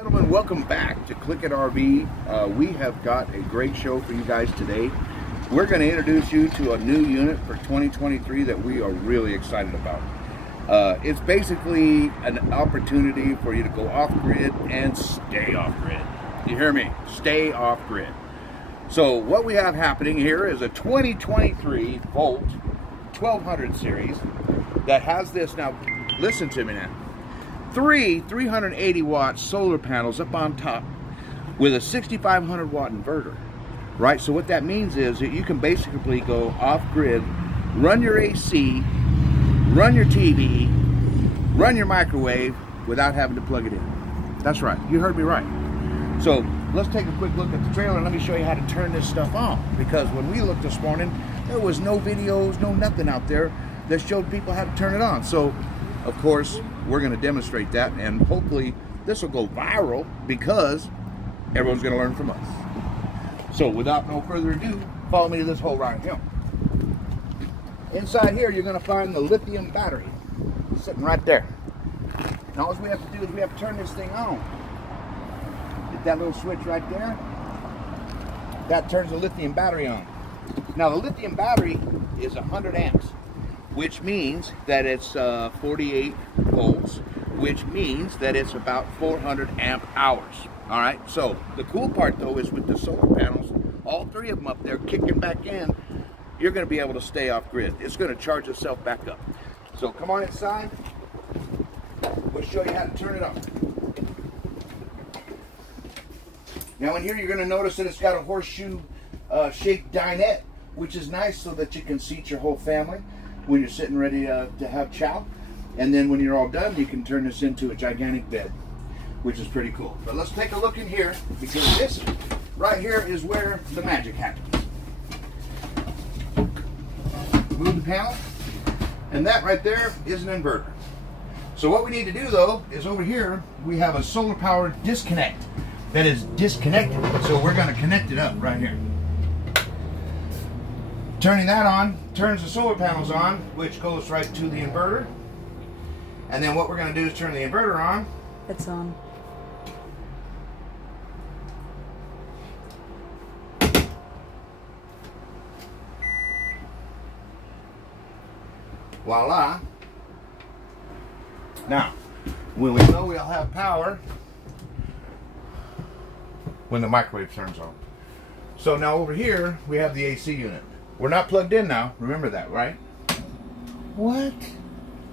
Gentlemen, welcome back to Click It RV. We have got a great show for you guys today. We're going to introduce you to a new unit for 2023 that we are really excited about. It's basically an opportunity for you to go off-grid and stay off-grid. You hear me? Stay off-grid. So what we have happening here is a 2023 Volt 1200 series that has this. Now, listen to me now. Three 380 watt solar panels up on top with a 6500 watt inverter, right? So what that means is that you can basically go off grid, run your AC, run your TV, run your microwave without having to plug it in. That's right, you heard me right. So let's take a quick look at the trailer and let me show you how to turn this stuff on, because when we looked this morning, there was no videos, no nothing out there that showed people how to turn it on. So of course, we're going to demonstrate that, and hopefully this will go viral because everyone's going to learn from us. So without no further ado, follow me to this hole right here. Inside here, you're going to find the lithium battery sitting right there. Now all we have to do is we have to turn this thing on. Hit that little switch right there. That turns the lithium battery on. Now the lithium battery is 100 amps. Which means that it's 48 volts, which means that it's about 400 amp hours. All right, so the cool part though is with the solar panels, all three of them up there kicking back in, you're going to be able to stay off grid. It's going to charge itself back up. So come on inside, we'll show you how to turn it on. Now in here you're going to notice that it's got a horseshoe shaped dinette, which is nice so that you can seat your whole family when you're sitting ready to have chow. And then when you're all done, you can turn this into a gigantic bed, which is pretty cool. But let's take a look in here, because this right here is where the magic happens. Move the panel, and that right there is an inverter. So what we need to do though is over here we have a solar power disconnect that is disconnected. So we're going to connect it up right here. Turning that on turns the solar panels on, which goes right to the inverter. And then what we're going to do is turn the inverter on. It's on. Voila. Now, when we know we'll have power when the microwave turns on. So now over here we have the AC unit. We're not plugged in now. Remember that, right? What?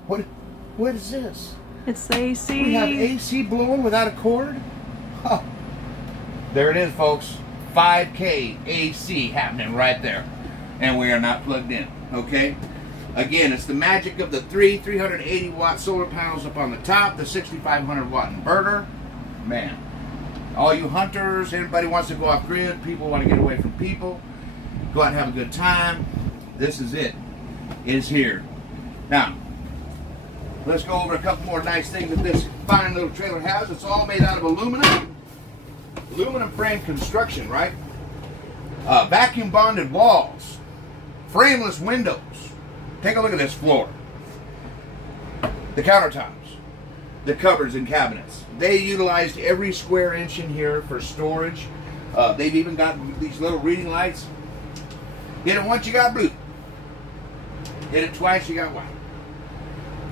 What is this? It's the AC. We have AC blowing without a cord? Oh. There it is, folks. 5K AC happening right there. And we are not plugged in, okay? Again, it's the magic of the three 380 watt solar panels up on the top, the 6500 watt inverter. Man, all you hunters, everybody wants to go off grid, people want to get away from people, go out and have a good time. This is it. It's here. Now, let's go over a couple more nice things that this fine little trailer has. It's all made out of aluminum. Aluminum frame construction, right? Vacuum bonded walls. Frameless windows. Take a look at this floor. The countertops. The cupboards and cabinets. They utilized every square inch in here for storage. They've even got these little reading lights. Hit it once, you got blue. Hit it twice, you got white.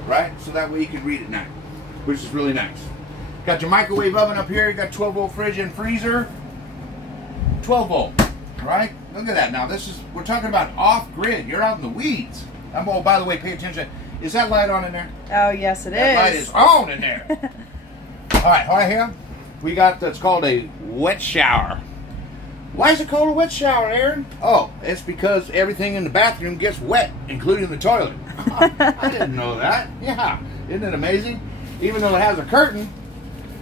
Right? So that way you can read at night, which is really nice. Got your microwave oven up here. You got 12 volt fridge and freezer. 12 volt, right? Look at that. Now this is, we're talking about off grid. You're out in the weeds. Oh, by the way, pay attention. Is that light on in there? Oh, yes, it is. That light is on in there. All right here we got, that's called a wet shower. Why is it called a wet shower, Aaron? Oh, it's because everything in the bathroom gets wet, including the toilet. I didn't know that. Yeah, isn't it amazing? Even though it has a curtain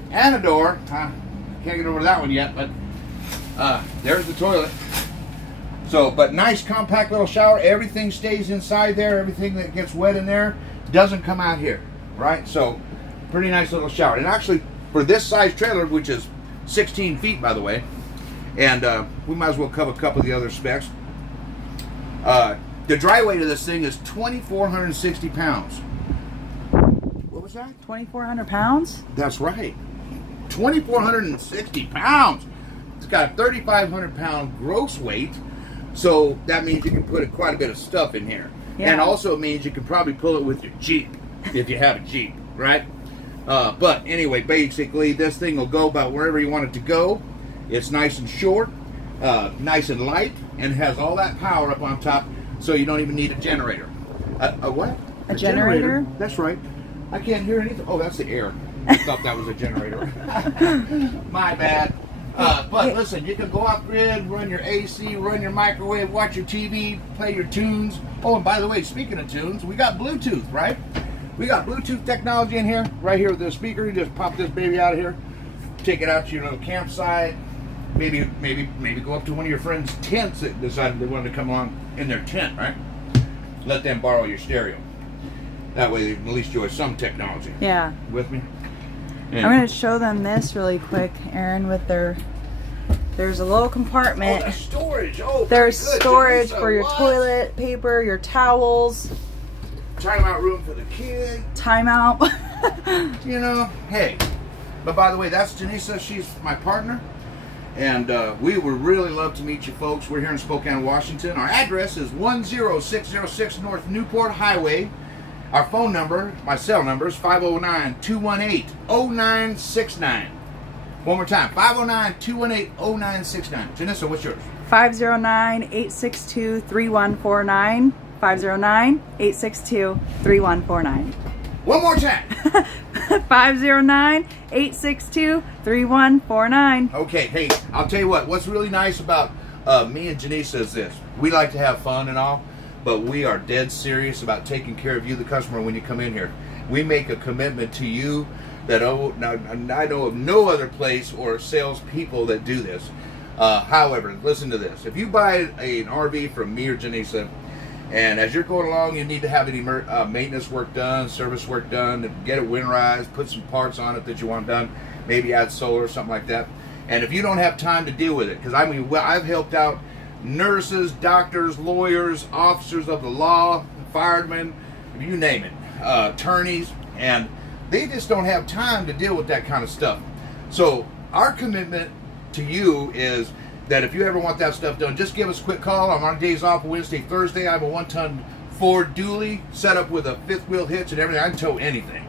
and a door, can't get over that one yet, but there's the toilet. So, but nice compact little shower. Everything stays inside there. Everything that gets wet in there doesn't come out here, right? So, pretty nice little shower. And actually, for this size trailer, which is 16 feet, by the way, and we might as well cover a couple of the other specs. The dry weight of this thing is 2,460 pounds. What was that? 2,400 pounds? That's right. 2,460 pounds. It's got a 3,500 pound gross weight. So that means you can put quite a bit of stuff in here. Yeah. And also means you can probably pull it with your Jeep, if you have a Jeep, right? But anyway, basically, this thing will go about wherever you want it to go. It's nice and short, nice and light, and has all that power up on top, so you don't even need a generator. A what? A generator? That's right. I can't hear anything. Oh, that's the air. I thought that was a generator. My bad. But listen, you can go off grid, run your AC, run your microwave, watch your TV, play your tunes. Oh, and by the way, speaking of tunes, we got Bluetooth, right? We got Bluetooth technology in here, right here with the speaker. You just pop this baby out of here, take it out to your little campsite. Maybe go up to one of your friends' tents that decided they wanted to come along in their tent, right? Let them borrow your stereo. That way, they can at least enjoy some technology. Yeah. With me? I'm going to show them this really quick, Aaron, with there's a little compartment. Oh, that's storage. Oh, there's very good. storage Janisa, for your what? toilet paper, your towels. Timeout room for the kid. Timeout. You know, hey. But by the way, that's Janisa. She's my partner. And we would really love to meet you folks. We're here in Spokane, Washington. Our address is 10606 North Newport Highway. Our phone number, my cell number, is 509-218-0969. One more time, 509-218-0969. Janisa, what's yours? 509-862-3149. 509-862-3149. One more time. 509-862-3149. Okay, hey, I'll tell you what's really nice about me and Janisa is this. We like to have fun and all, but we are dead serious about taking care of you, the customer, when you come in here. We make a commitment to you that I know of no other place or salespeople that do this. However, listen to this. If you buy an RV from me or Janisa, and as you're going along, you need to have any maintenance work done, service work done, get it winterized, put some parts on it that you want done, maybe add solar or something like that. And if you don't have time to deal with it, because I mean, I've helped out nurses, doctors, lawyers, officers of the law, firemen, you name it, attorneys, and they just don't have time to deal with that kind of stuff. So our commitment to you is that if you ever want that stuff done, just give us a quick call. I'm on days off Wednesday, Thursday. I have a 1-ton Ford dually set up with a 5th wheel hitch and everything. I can tow anything.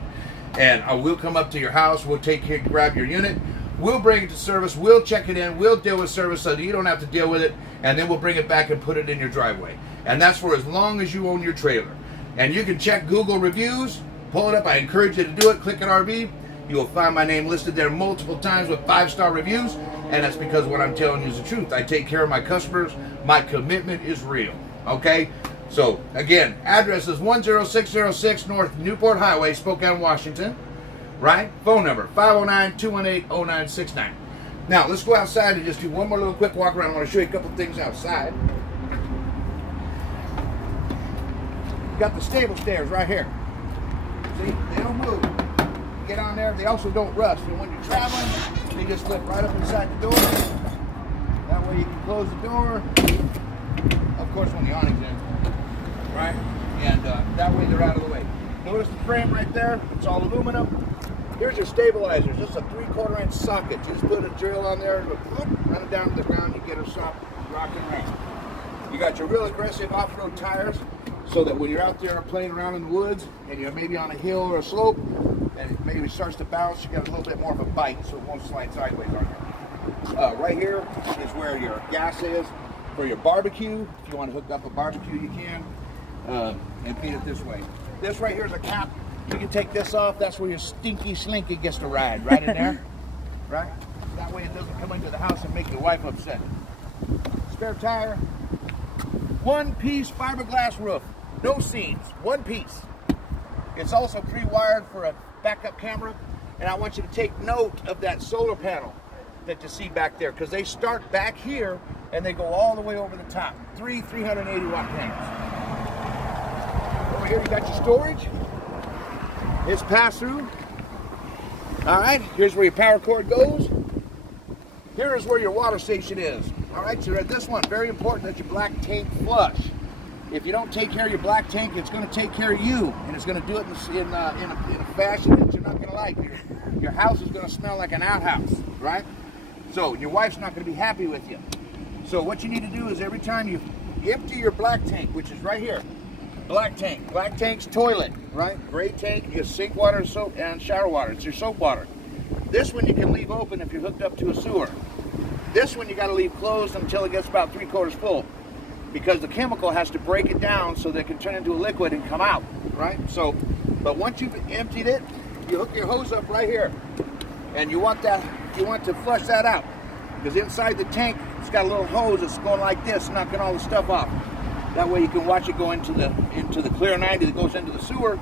And I will come up to your house. We'll take care, grab your unit. We'll bring it to service. We'll check it in. We'll deal with service so that you don't have to deal with it. And then we'll bring it back and put it in your driveway. And that's for as long as you own your trailer. And you can check Google reviews. Pull it up. I encourage you to do it. Click on RV. You will find my name listed there multiple times with 5-star reviews. And that's because what I'm telling you is the truth. I take care of my customers. My commitment is real. Okay? So, again, address is 10606 North Newport Highway, Spokane, Washington. Right? Phone number, 509-218-0969. Now, let's go outside and just do one more little quick walk around. I want to show you a couple things outside. You got the stable stairs right here. See? They don't move. You get on there. They also don't rust. And when you're traveling, they just slip right up inside the door. That way you can close the door. Of course, when the awning's in. Right? And that way they're out of the way. Notice the frame right there? It's all aluminum. Here's your stabilizer. Just a 3/4 inch socket. Just put a drill on there, run it down to the ground, you get her soft, rock and roll. You got your real aggressive off-road tires, so that when you're out there playing around in the woods, and you're maybe on a hill or a slope, and it maybe starts to bounce, you got a little bit more of a bite, so it won't slide sideways on you. Right here is where your gas is for your barbecue. If you want to hook up a barbecue, you can, and feed it this way. This right here is a cap. You can take this off. That's where your stinky slinky gets to ride, right in there. Right? That way it doesn't come into the house and make your wife upset. Spare tire. One-piece fiberglass roof. No seams. One piece. It's also pre-wired for a backup camera. And I want you to take note of that solar panel that you see back there, because they start back here and they go all the way over the top. 380-watt panels. Over here you got your storage. It's pass-through. All right, here's where your power cord goes. Here is where your water station is. All right, so this one, very important that your black tank flush. If you don't take care of your black tank, it's going to take care of you, and it's going to do it in a fashion that you're not going to like. your house is going to smell like an outhouse, right? So your wife's not going to be happy with you. So what you need to do is every time you empty your black tank, which is right here, black tank's toilet, right? Gray tank is sink water, soap, and shower water. It's your soap water. This one you can leave open if you're hooked up to a sewer. This one you got to leave closed until it gets about 3/4 full, because the chemical has to break it down so that it can turn into a liquid and come out, right? So, but once you've emptied it, you hook your hose up right here, and you want to flush that out, because inside the tank it's got a little hose that's going like this, knocking all the stuff off. That way you can watch it go into the clear 90 that goes into the sewer,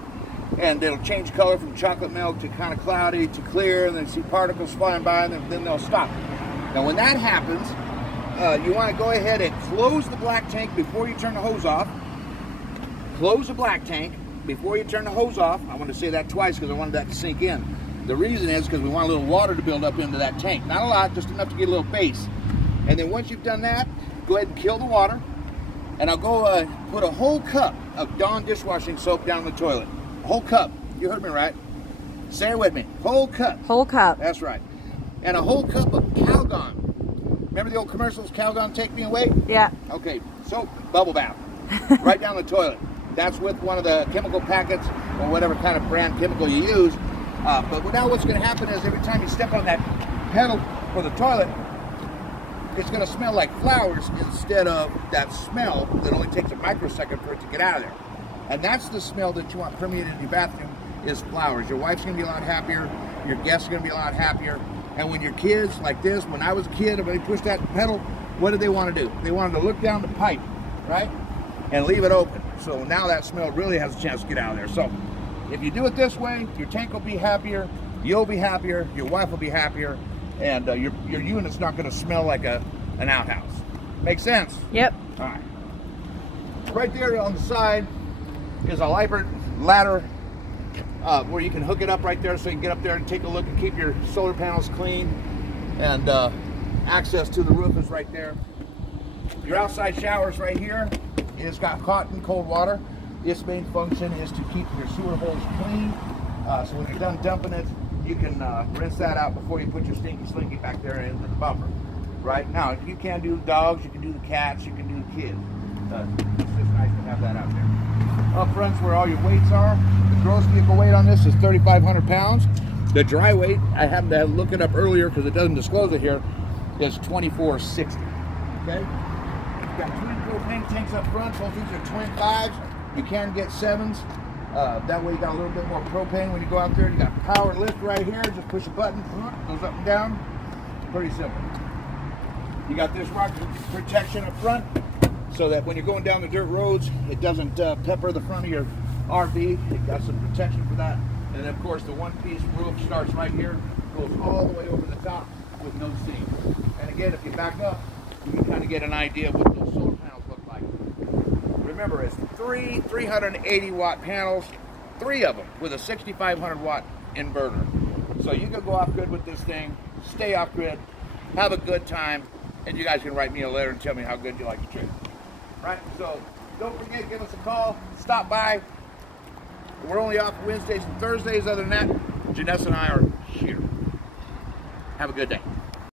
and it'll change color from chocolate milk to kind of cloudy to clear, and then see particles flying by, and then they'll stop. Now when that happens, you want to go ahead and close the black tank before you turn the hose off. Close the black tank before you turn the hose off. I want to say that twice because I wanted that to sink in. The reason is because we want a little water to build up into that tank. Not a lot, just enough to get a little base. And then once you've done that, go ahead and kill the water. And I'll go put a whole cup of Dawn dishwashing soap down the toilet. A whole cup. You heard me right. Say it with me. Whole cup. Whole cup. That's right. And a whole cup of Calgon. Remember the old commercials, Calgon Take Me Away? Yeah. Okay, soap, bubble bath. Right down the toilet. That's with one of the chemical packets or whatever kind of brand chemical you use. But now what's going to happen is every time you step on that pedal for the toilet, it's going to smell like flowers instead of that smell that only takes a microsecond for it to get out of there. And that's the smell that you want permeated in your bathroom, is flowers. Your wife's going to be a lot happier. Your guests are going to be a lot happier. And when your kids, like this, when I was a kid, if they pushed that pedal, what did they want to do? They wanted to look down the pipe, right? And leave it open. So now that smell really has a chance to get out of there. So if you do it this way, your tank will be happier, you'll be happier, your wife will be happier, and your unit's not going to smell like an outhouse. Make sense? Yep. All right. Right there on the side is a ladder where you can hook it up right there, so you can get up there and take a look and keep your solar panels clean. And access to the roof is right there. Your outside shower's right here. It's got hot and cold water. Its main function is to keep your sewer holes clean. So when you're done dumping it, you can rinse that out before you put your stinky slinky back there into the bumper. Right now, you can do the dogs, you can do the cats, you can do the kids. It's just nice to have that out there. Up front's where all your weights are. The gross vehicle weight on this is 3,500 pounds. The dry weight, I happened to look it up earlier because it doesn't disclose it here, is 2,460. Okay? You've got twin propane tanks up front. Both these are twin 5s. You can get 7s. That way you got a little bit more propane when you go out there. You got power lift right here. Just push a button, goes up and down. Pretty simple. You got this rock protection up front so that when you're going down the dirt roads, it doesn't pepper the front of your RV. It got some protection for that. And of course the one-piece roof starts right here, goes all the way over the top with no seam. And again, if you back up, you can kind of get an idea of what those solar panels look like. Remember, it's 380 watt panels, 3 of them with a 6,500 watt inverter. So you can go off grid with this thing, stay off grid, have a good time, and you guys can write me a letter and tell me how good you like the trip. Right? So don't forget, give us a call, stop by. We're only off Wednesdays and Thursdays. Other than that, Janessa and I are here. Have a good day.